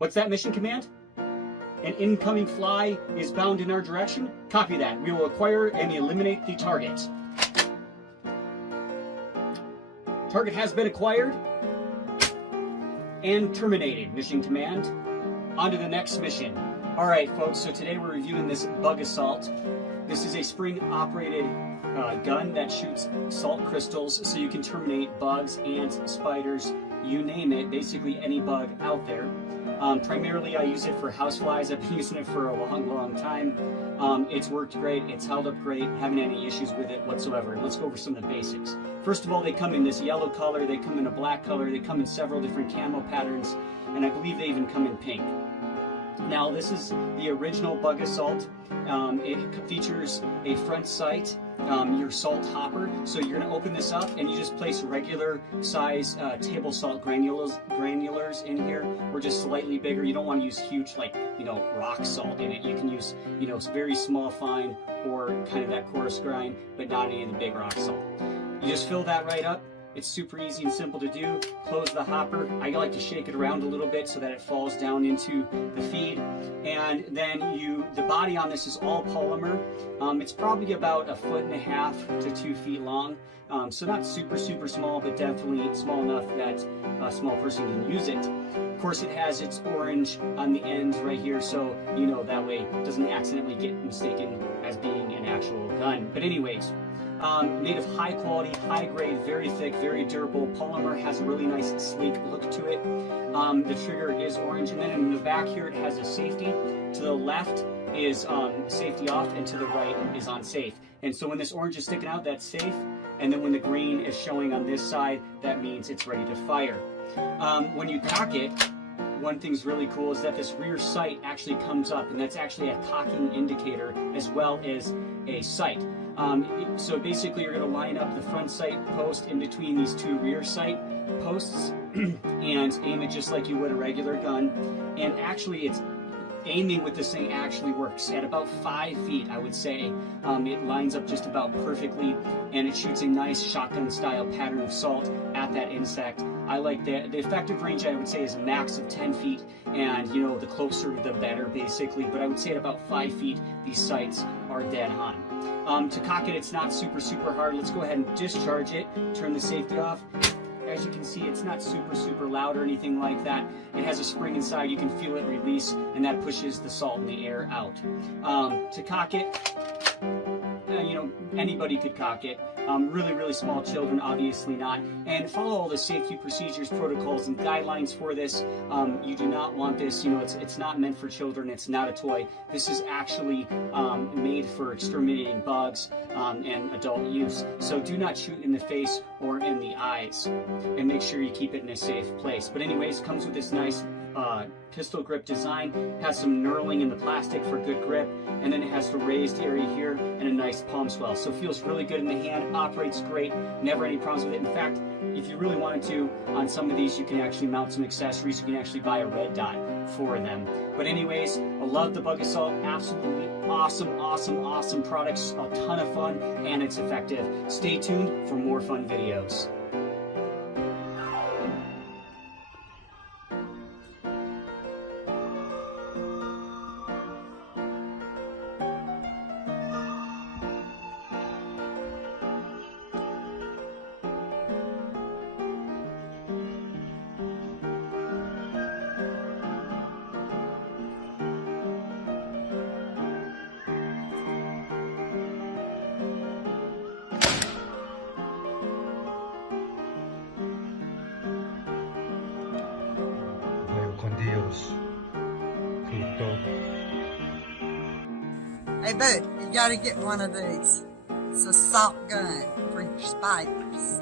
What's that mission command? An incoming fly is bound in our direction? Copy that. We will acquire and eliminate the target. Target has been acquired and terminated. Mission command. On to the next mission. Alright folks, so today we're reviewing this bug assault. This is a spring-operated gun that shoots salt crystals so you can terminate bugs, ants, spiders, you name it, basically any bug out there. Primarily I use it for houseflies. I've been using it for a long time. It's worked great, it's held up great, haven't any issues with it whatsoever. And let's go over some of the basics. First of all, they come in this yellow color, they come in a black color, they come in several different camo patterns, and I believe they even come in pink. Now this is the original bug assault. It features a front sight, your salt hopper. So you're going to open this up and you just place regular size table salt granulars in here, or just slightly bigger. You don't want to use huge, like, rock salt in it. You can use, very small, fine, or kind of that coarse grind, but not any of the big rock salt. You just fill that right up. It's super easy and simple to do. Close the hopper. I like to shake it around a little bit so that it falls down into the feed. And then the body on this is all polymer. It's probably about 1.5 to 2 feet long. So not super small, but definitely small enough that a small person can use it. Of course, it has its orange on the end right here, so that way it doesn't accidentally get mistaken as being an actual gun. But anyways, made of high quality, high grade, very thick, very durable polymer, has a really nice sleek look to it. The trigger is orange, and then in the back here it has a safety. To the left is safety off, and to the right is on safe. And so when this orange is sticking out, that's safe, and then when the green is showing on this side, that means it's ready to fire. When you cock it, one thing's really cool is that this rear sight actually comes up, and that's actually a cocking indicator as well as a sight. So basically you're going to line up the front sight post in between these two rear sight posts and aim it just like you would a regular gun. And actually it's aiming with this thing actually works. At about 5 feet, I would say, it lines up just about perfectly, and it shoots a nice shotgun style pattern of salt at that insect. I like that. The effective range, I would say, is a max of 10 feet, and the closer the better basically, but I would say at about 5 feet these sights are dead on. To cock it, it's not super hard. Let's go ahead and discharge it, turn the safety off. As you can see, it's not super loud or anything like that. It has a spring inside, you can feel it release, and that pushes the salt and the air out. To cock it, anybody could cock it. Really small children, obviously not. And follow all the safety procedures, protocols, and guidelines for this. You do not want this, it's not meant for children, it's not a toy. This is actually made for exterminating bugs and adult use. So do not shoot in the face or in the eyes, and make sure you keep it in a safe place. But anyways, comes with this nice pistol grip design, has some knurling in the plastic for good grip, and then it has the raised area here and a nice palm swell. So it feels really good in the hand, operates great, never any problems with it. In fact, if you really wanted to, on some of these you can actually mount some accessories. You can actually buy a red dot for them. But anyways, I love the bug assault. Absolutely awesome products, a ton of fun, and it's effective. Stay tuned for more fun videos. Hey, bud, you gotta get one of these. It's a salt gun for your spiders.